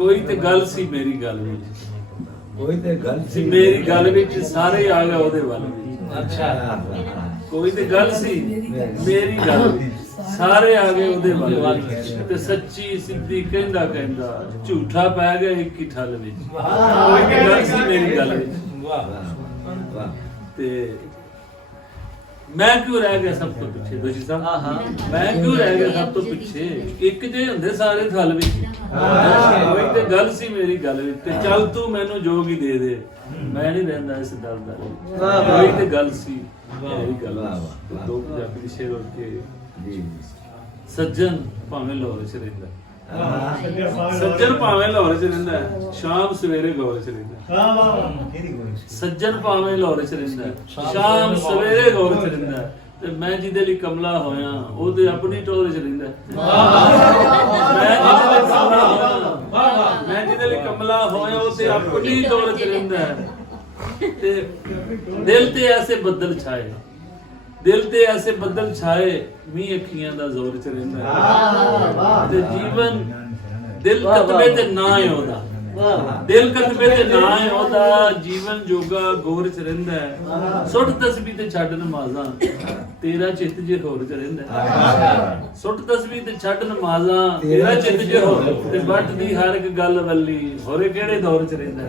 ਕੋਈ ਤੇ ਗੱਲ ਸੀ ਮੇਰੀ ਗੱਲ ਵਿੱਚ, ਕੋਈ ਤੇ ਗੱਲ ਸੀ ਮੇਰੀ ਗੱਲ ਵਿੱਚ, ਸਾਰੇ ਆ ਗਏ ਉਹਦੇ ਵੱਲ ਵਿੱਚ। ਅੱਛਾ ਕੋਈ ਤੇ ਗੱਲ ਸੀ ਮੇਰੀ ਗੱਲ ਵਿੱਚ, ਸਾਰੇ ਆ ਗਏ ਉਹਦੇ ਵੱਲ ਵਿੱਚ। ਤੇ ਸੱਚੀ ਸਿੱਧੀ ਕਹਿੰਦਾ ਕਹਿੰਦਾ ਝੂਠਾ ਪੈ ਗਿਆ ਇੱਕ ਹੀ ਠੱਲ ਵਿੱਚ। ਕੋਈ ਤੇ ਗੱਲ ਸੀ ਮੇਰੀ ਗੱਲ ਵਿੱਚ। ਵਾਹ ਤੇ ਮੈਂ ਕਿਉਂ ਰਹਿ ਗਿਆ ਸਭ ਤੋਂ ਪਿੱਛੇ ਦੋਸ਼ੀ ਸਾਹਿਬ? ਮੈਂ ਕਿਉਂ ਰਹਿ ਗਿਆ ਸਭ ਤੋਂ ਪਿੱਛੇ? ਇੱਕ ਜੇ ਹੁੰਦੇ ਸਾਰੇ ਥਲ ਵਿੱਚ। ਕੋਈ ਤੇ ਗੱਲ ਸੀ ਮੇਰੀ ਗੱਲ ਵਿੱਚ, ਤੇ ਚੱਲ ਤੂੰ ਮੈਨੂੰ ਜੋਗ ਹੀ ਦੇ ਦੇ, ਮੈਂ ਨਹੀਂ ਰਹਿੰਦਾ ਇਸ ਦਲ ਦਾ। ਕੋਈ ਤੇ ਗੱਲ ਸੀ ਮੇਰੀ ਗੱਲ। ਦੋ ਪੰਜਾਬੀ ਸ਼ੇਰ ਹੋ ਕੇ ਜੀ ਸੱਜਣ ਭਾਵੇਂ ਲਾਹੌਰ ਚ ਰਹਿੰਦਾ, ਸੱਜਣ ਭਾਵੇਂ ਲਾਹੌਰ ਚ ਰਹਿੰਦਾ, ਸ਼ਾਮ ਸਵੇਰੇ ਗੌਰ ਚ ਰਹਿੰਦਾ। ਸੱਜਣ ਭਾਵੇਂ ਲਾਹੌਰ ਚ ਰਹਿੰਦਾ, ਸ਼ਾਮ ਸਵੇਰੇ ਗੌਰ ਚ ਰਹਿੰਦਾ। ਤੇ ਮੈਂ ਜਿਹਦੇ ਲਈ ਕਮਲਾ ਹੋਇਆ ਉਹਦੇ ਆਪਣੀ ਟੋਰ ਚ ਰਹਿੰਦਾ। ਮੈਂ ਜਿਹਦੇ ਲਈ ਕਮਲਾ ਹੋਇਆ ਉਹਦੇ ਆਪਣੀ ਟੋਰ ਚ ਰਹਿੰਦਾ। ਤੇ ਦਿਲ ਤੇ ਐਸੇ ਬੱਦਲ ਛਾਏ, ਦਿਲ ਤੇ ਐਸੇ ਬੱਦਲ ਛਾਏ, ਮੀਂਹ ਅੱਖੀਆਂ ਦਾ ਜ਼ੋਰ ਚ ਰਹਿੰਦਾ। ਤੇ ਜੀਵਨ ਦਿਲ ਕਤਬੇ ਤੇ ਨਾ ਹੈ ਉਹਦਾ, ਦਿਲ ਕਤਬੇ ਤੇ ਨਾ ਹੈ ਉਹਦਾ, ਜੀਵਨ ਜੋਗਾ ਗੌਰ ਚ ਰਹਿੰਦਾ। ਸੁੱਟ ਤਸਬੀਹ ਤੇ ਛੱਡ ਨਮਾਜ਼ਾਂ, ਤੇਰਾ ਚਿੱਤ ਜੇ ਹੋਰ ਚ ਰਹਿੰਦਾ। ਸੁੱਟ ਤਸਬੀਹ ਤੇ ਛੱਡ ਨਮਾਜ਼ਾਂ, ਤੇਰਾ ਚਿੱਤ ਜੇ ਹੋਰ, ਤੇ ਬੱਟ ਦੀ ਹਰ ਇੱਕ ਗੱਲ ਵੱਲੀ ਹੋਰੇ ਕਿਹੜੇ ਦੌਰ ਚ ਰਹਿੰਦਾ।